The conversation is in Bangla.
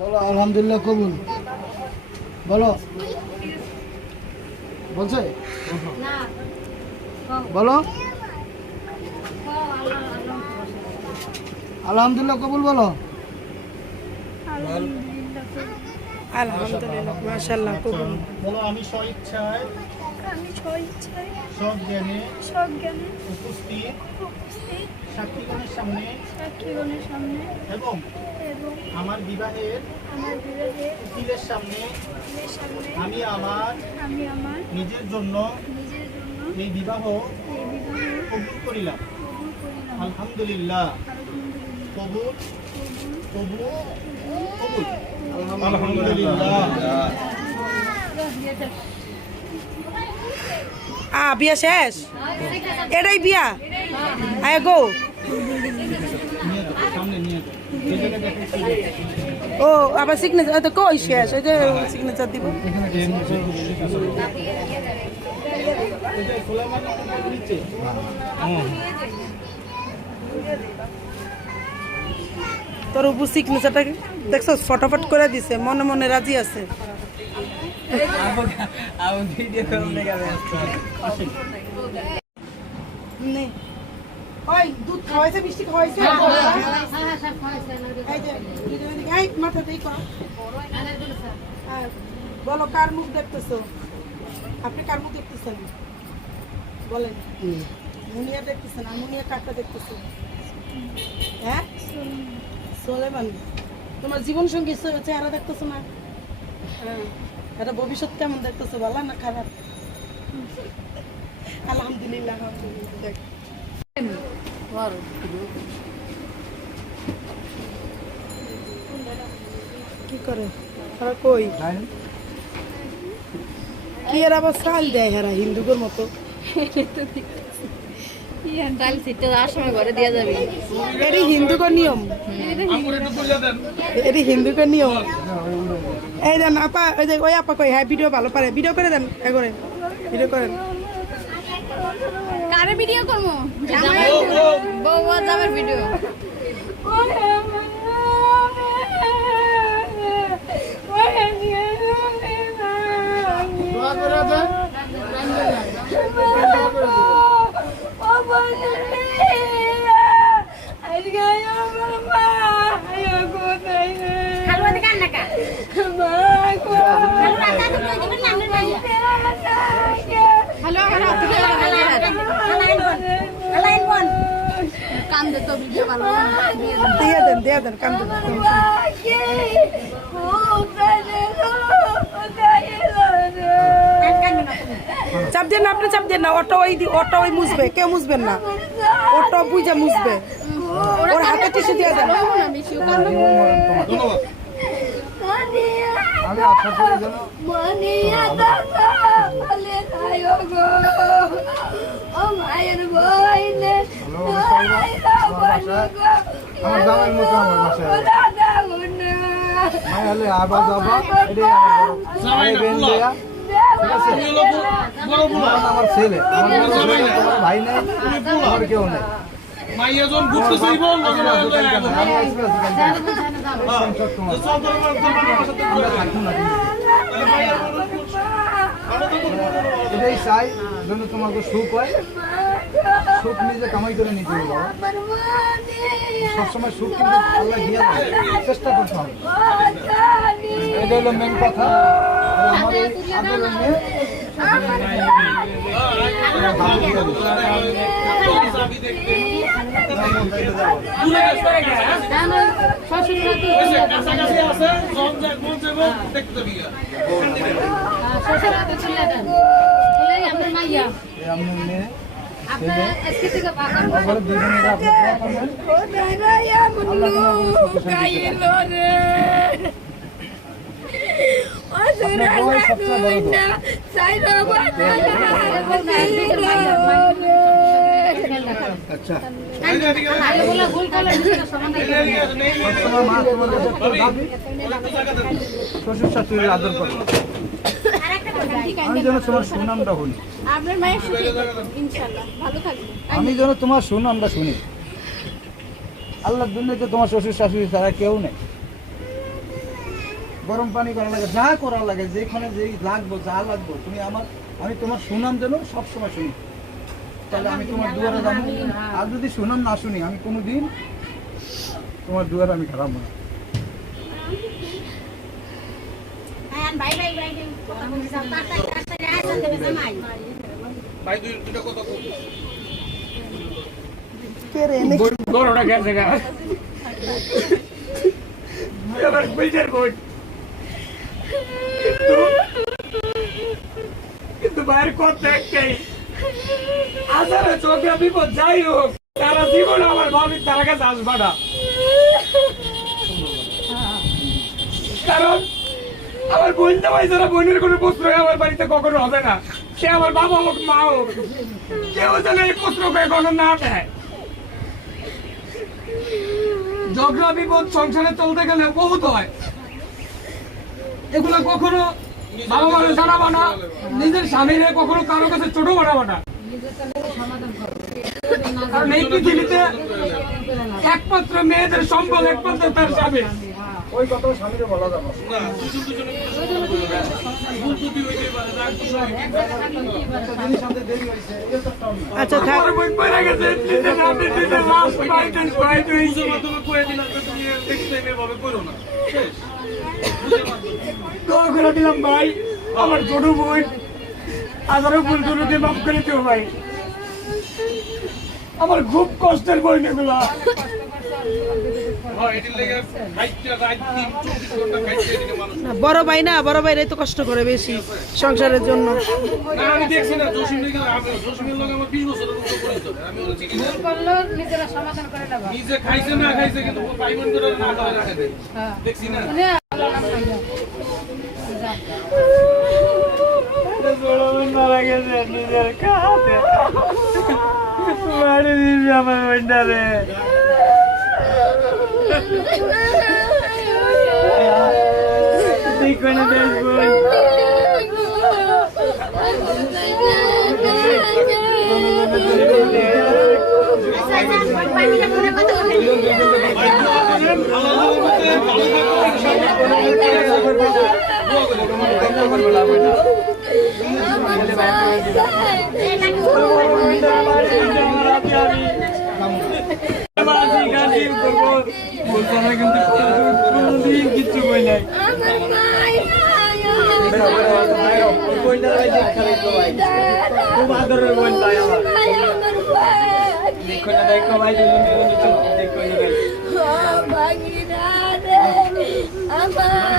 বলো আলহামদুলিল্লাহ কবুল বলো বলছে বলো আলহামদুলিল্লাহ কবুল বলো আলহামদুলিল্লাহ মাশাআল্লাহ কবুল বলো আমি স্বইচ্ছায় সজ্ঞানে উপস্থিত সাক্ষীগণের সামনে এবং আমার বিবাহের উকিলের সামনে আমি আমার নিজের জন্য এই বিবাহ কবুল করিলাম। আলহামদুলিল্লাহ কবুল কবুল কবুল আলহামদুলিল্লাহ। বিয়া শেষ এটাই বিয়া আয় গো ও আবার সিগনেচার তো কই শেষ ওই যে সিগনেচার দিব তোর উপর সিগনেচারটা দেখছো ফটাফট করে দিছে মনে মনে রাজি আছে দুধ খাওয়াইছে মিষ্টি খাওয়াইছে বলো কার মুখ দেখতেছো আপনি কার মুখ দেখতেছেন বলেন মুনিয়া দেখতেছেন আর মুনিয়া কারটা দেখতেছেন হ্যাঁ সোলেমান তোমার জীবন সঙ্গী চেহারা দেখতেছো না হ্যাঁ এটা ভবিষ্যৎ কেমন দেখতেছো ভালো না খারাপ আলহামদুলিল্লাহ আলহামদুলিল্লাহ কি করে তারা কই কি এর আবার চাল দেয় হেরা হিন্দুদের মতো এটি হিন্দুকর নিয়ম এটি হিন্দুকর নিয়ম এই দেন আপা ওই যে ওই আপা কই হ্যাঁ ভিডিও ভালো পারে ভিডিও করে দেন করে ভিডিও করেন কারে ভিডিও করবো বউ জামার ভিডিও দিয়ে দেন কাম চাপ দেন না আপনি চাপ দেন না ওটা ওই মুছবে কেউ মুছবেন না ওটা বুঝে মুছবে ওর হাতে টিস্যু দিয়ে দেন আমার জামাই মতো আমার বাসায় আবার যাবা আমার ছেলে আমার ভাই নেই আমার কেউ নেই এটাই চাই জন্য তোমাকে সুখ হয় সুখ নিজে কামাই করে নিতে হবে বাবা সবসময় সুখ কিন্তু আল্লাহ দিয়ে চেষ্টা করতে হবে এটা হলো মেন কথা আমার এই আদরের মেয়ে শ্বশুর শাশুড়ির আদর করো আমি যেন তোমার সুনামটা শুনি আমি যেন তোমার সুনামটা শুনি আল্লাহর দুনিয়াতে তোমার শ্বশুর শাশুড়ি ছাড়া কেউ নেই গরম পানি করা লাগে, যা করা লাগে, যেখানে যেই লাগবো, যা লাগবো, তুমি আমি তোমার সুনাম যেন সবসময় শুনি। তাহলে আমি তোমার দুয়ারে যাবো। আর যদি সুনাম না শুনি, আমি কোনোদিন তোমার দুয়ারে আমি খারাপ না। বড়টা গেছে গা এবার বুঝার বোন কিন্তু বাইরের কথা একটাই, আসারে চোখে বিপদ যাই হোক, তারা জীবন আমার ভাবি তারা কাছে আসবা না। কারণ আমার বোন জামাই যারা, বোনের কোনো পুত্র আমার বাড়িতে কখনো হবে না। সে আমার বাবা হোক, মা হোক, কেউ যেন এই পুত্রকে কখনো না দেয়। ঝগড়া বিপদ সংসারে চলতে গেলে বহুত হয়, এগুলো কখনো বাবা মারে জানাবো না, নিজের স্বামীরে কখনো কারো কাছে ছোট বানাবো না। কারণ এই পৃথিবীতে একমাত্র মেয়েদের সম্বল একমাত্র তার স্বামী। ওই কথা স্বামীকে বলা যাবে না। জিনিস আমাদের দেরি হয়েছে, এটা তো একটা অন্য। আচ্ছা থাক, আমার বোন মারা গেছে, নিজের রাতে নিজের লাশ বাইটেন বাইট হয়েছে। দোয়া করে দিলাম ভাই, আমার ছোট বোন আজারও ভুল দুটোকে মাফ করে দিও ভাই। আমার খুব কষ্টের বোন এগুলা। না, বড় ভাই না, বড় ভাইরে তো কষ্ট করে বেশি সংসারের জন্য। আমি দেখছি না, জসিমের লোক আমার 20 বছরের মতো পরিচয়। আমি ওরা চিনি না। নিজেরা সমাধান করে নেবা। নিজে খাইছে না খাইছে, কিন্তু পাইবেন করে না করে রাখে দেয়। দেখছি না। মারা গেছে নিজের কাছে, মারি দিবি আমার বন্ডারে। ঠিক করে দেশ বোন, কিচ্ছু বই নাই। খুব আদরের বোন ভাই আমার। দেখো না, দেখো ভাই, দেখো না ভাই। ভাগিনা রে আমার